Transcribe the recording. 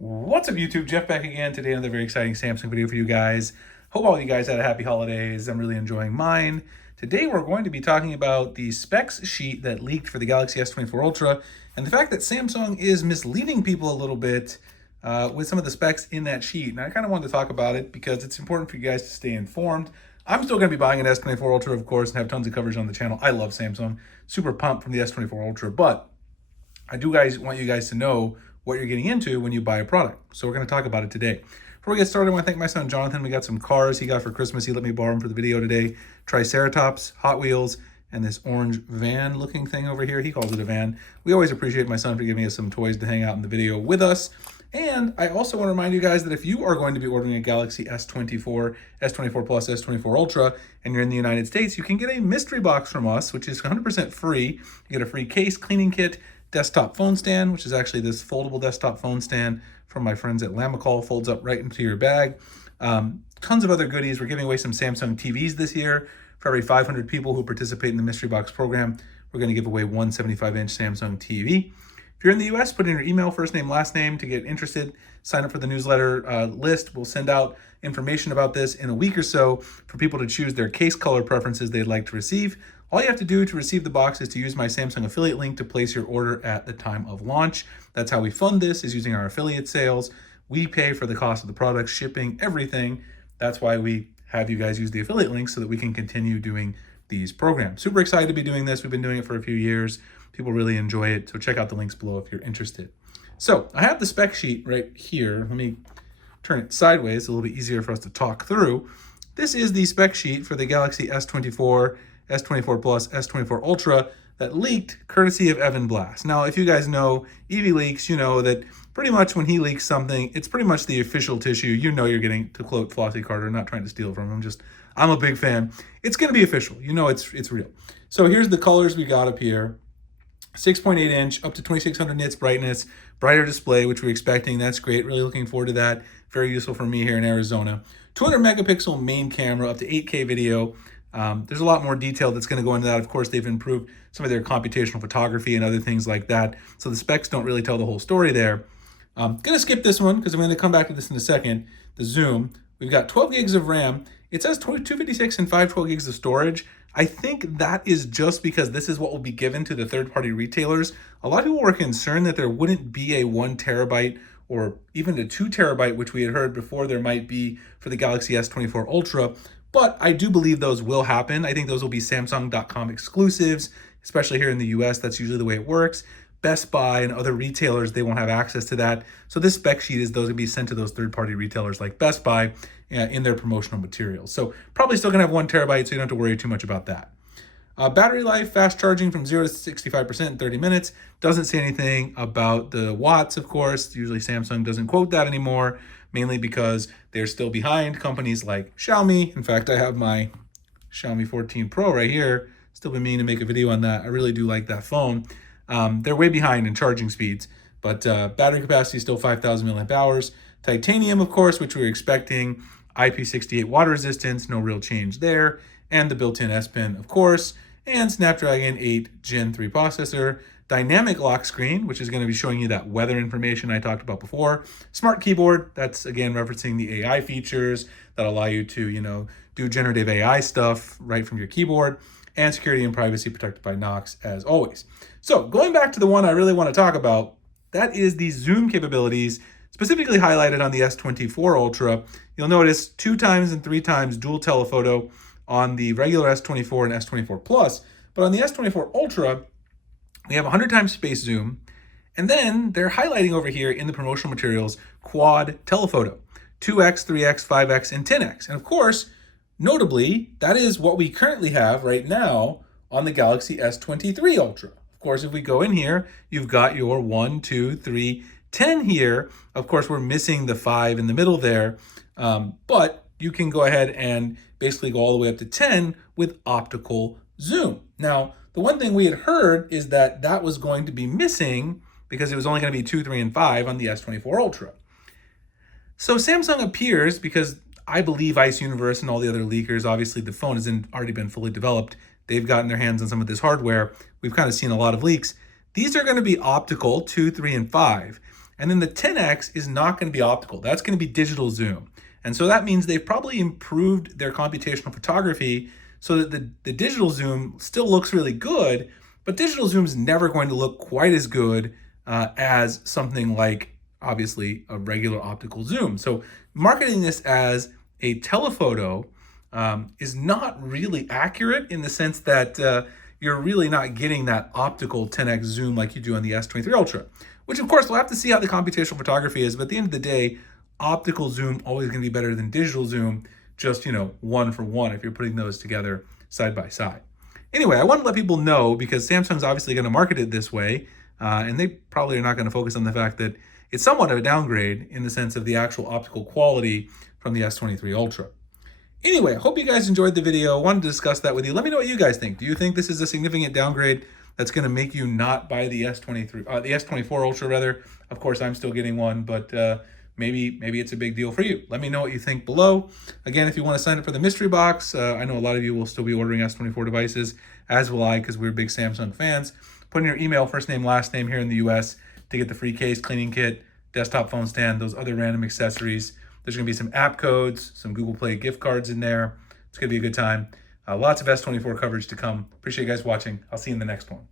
What's up YouTube? Jeff back again. Today another very exciting Samsung video for you guys. Hope all you guys had a happy holidays. I'm really enjoying mine. Today we're going to be talking about the specs sheet that leaked for the Galaxy S24 Ultra and the fact that Samsung is misleading people a little bit with some of the specs in that sheet. And I kind of wanted to talk about it because it's important for you guys to stay informed. I'm still going to be buying an S24 Ultra, of course, and have tons of coverage on the channel. I love Samsung. Super pumped from the S24 Ultra, but I do want you guys to know what you're getting into when you buy a product. So we're going to talk about it today. Before we get started, I want to thank my son Jonathan. We got some cars he got for Christmas. He let me borrow them for the video today. Triceratops, Hot Wheels, and this orange van looking thing over here. He calls it a van. We always appreciate my son for giving us some toys to hang out in the video with us. And I also want to remind you guys that if you are going to be ordering a Galaxy S24, S24 Plus, S24 Ultra, and you're in the United States, you can get a mystery box from us, which is 100% free. You get a free case, cleaning kit, desktop phone stand, which is actually this foldable desktop phone stand from my friends at Lamicall, folds up right into your bag. Tons of other goodies. We're giving away some Samsung TVs this year. For every 500 people who participate in the mystery box program, we're going to give away one 75-inch Samsung TV. If you're in the US, put in your email, first name, last name to get interested. Sign up for the newsletter list. We'll send out information about this in a week or so for people to choose their case color preferences they'd like to receive. All you have to do to receive the box is to use my Samsung affiliate link to place your order at the time of launch. That's how we fund this, is using our affiliate sales. We pay for the cost of the product, shipping, everything. That's why we have you guys use the affiliate link so that we can continue doing these programs. Super excited to be doing this. We've been doing it for a few years. People really enjoy it. So check out the links below if you're interested. So I have the spec sheet right here. Let me turn it sideways, a little bit easier for us to talk through. This is the spec sheet for the Galaxy S24, S24 Plus, S24 Ultra that leaked courtesy of Evan Blass. Now, if you guys know EV Leaks, you know that pretty much when he leaks something, it's pretty much the official tissue. You know you're getting, to quote Flossie Carter, not trying to steal from him, I'm a big fan. It's going to be official. You know it's real. So here's the colors we got up here. 6.8 inch, up to 2600 nits brightness, brighter display, which we're expecting. That's great. Really looking forward to that. Very useful for me here in Arizona. 200 megapixel main camera, up to 8K video. There's a lot more detail that's going to go into that. Of course, they've improved some of their computational photography and other things like that. So the specs don't really tell the whole story there. I'm going to skip this one because I'm going to come back to this in a second. The zoom. We've got 12 gigs of RAM. It says 256 and 512 gigs of storage. I think that is just because this is what will be given to the third-party retailers. A lot of people were concerned that there wouldn't be a 1 terabyte or even a 2 terabyte, which we had heard before there might be for the Galaxy S24 Ultra. But I do believe those will happen. I think those will be Samsung.com exclusives, especially here in the US. That's usually the way it works. Best Buy and other retailers, they won't have access to that. So this spec sheet is those going to be sent to those third-party retailers like Best Buy in their promotional materials. So probably still going to have 1 terabyte, so you don't have to worry too much about that. Battery life, fast charging from 0 to 65% in 30 minutes. Doesn't say anything about the watts, of course. Usually Samsung doesn't quote that anymore, mainly because they're still behind companies like Xiaomi. In fact, I have my Xiaomi 14 Pro right here. Still been meaning to make a video on that. I really do like that phone. They're way behind in charging speeds, but battery capacity is still 5,000 milliamp hours. Titanium, of course, which we were expecting. IP68 water resistance, no real change there. And the built-in S Pen, of course. And Snapdragon 8 Gen 3 processor. Dynamic lock screen, which is going to be showing you that weather information I talked about before. Smart keyboard, that's again referencing the AI features that allow you to, do generative AI stuff right from your keyboard. And security and privacy protected by Knox, as always. So going back to the one I really want to talk about, that is the zoom capabilities, specifically highlighted on the S24 Ultra. You'll notice 2 times and 3 times dual telephoto on the regular S24 and S24 Plus, but on the S24 Ultra, we have 100 times space zoom, and then they're highlighting over here in the promotional materials quad telephoto, 2x, 3x, 5x, and 10x. And of course, notably, that is what we currently have right now on the Galaxy S23 Ultra. Of course, if we go in here, you've got your 1, 2, 3, 10 here. Of course, we're missing the 5 in the middle there, but you can go ahead and basically go all the way up to 10 with optical zoom. Now, the one thing we had heard is that that was going to be missing because it was only going to be 2, 3, and 5 on the S24 Ultra. So Samsung appears, because I believe Ice Universe and all the other leakers, obviously the phone has already been fully developed. They've gotten their hands on some of this hardware. We've kind of seen a lot of leaks. These are going to be optical 2, 3, and 5. And then the 10X is not going to be optical. That's going to be digital zoom. And so that means they've probably improved their computational photography so that the digital zoom still looks really good, but digital zoom is never going to look quite as good as something like, obviously, a regular optical zoom. So marketing this as a telephoto is not really accurate in the sense that you're really not getting that optical 10X zoom like you do on the S23 Ultra, which of course we'll have to see how the computational photography is, but at the end of the day, optical zoom always going to be better than digital zoom, just, one for one if you're putting those together side by side. Anyway, I want to let people know because Samsung's obviously going to market it this way, and they probably are not going to focus on the fact that it's somewhat of a downgrade in the sense of the actual optical quality from the S23 Ultra. Anyway, I hope you guys enjoyed the video. I wanted to discuss that with you. Let me know what you guys think. Do you think this is a significant downgrade that's going to make you not buy the S24 Ultra rather? Of course, I'm still getting one, but maybe it's a big deal for you. Let me know what you think below. Again, if you want to sign up for the mystery box, I know a lot of you will still be ordering S24 devices, as will I, because we're big Samsung fans. Put in your email, first name, last name here in the US to get the free case, cleaning kit, desktop phone stand, those other random accessories. There's going to be some app codes, some Google Play gift cards in there. It's going to be a good time. Lots of S24 coverage to come. Appreciate you guys watching. I'll see you in the next one.